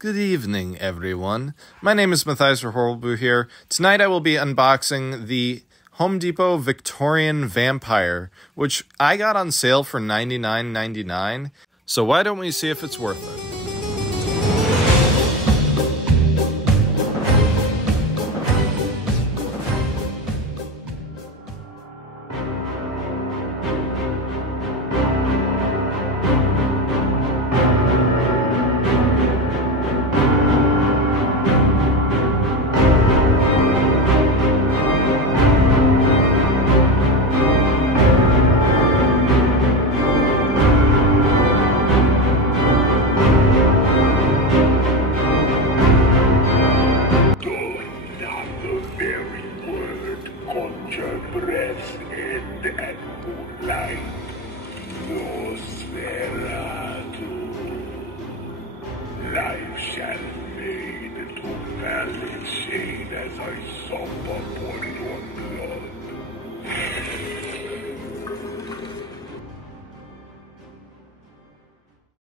Good evening, everyone. My name is Matthias Horrible here. Tonight I will be unboxing the Home Depot Victorian Vampire, which I got on sale for $99.99. So why don't we see if it's worth it? Conjure breath end and moonlight, Nosferatu. Life shall fade to pallid shade as I somber upon your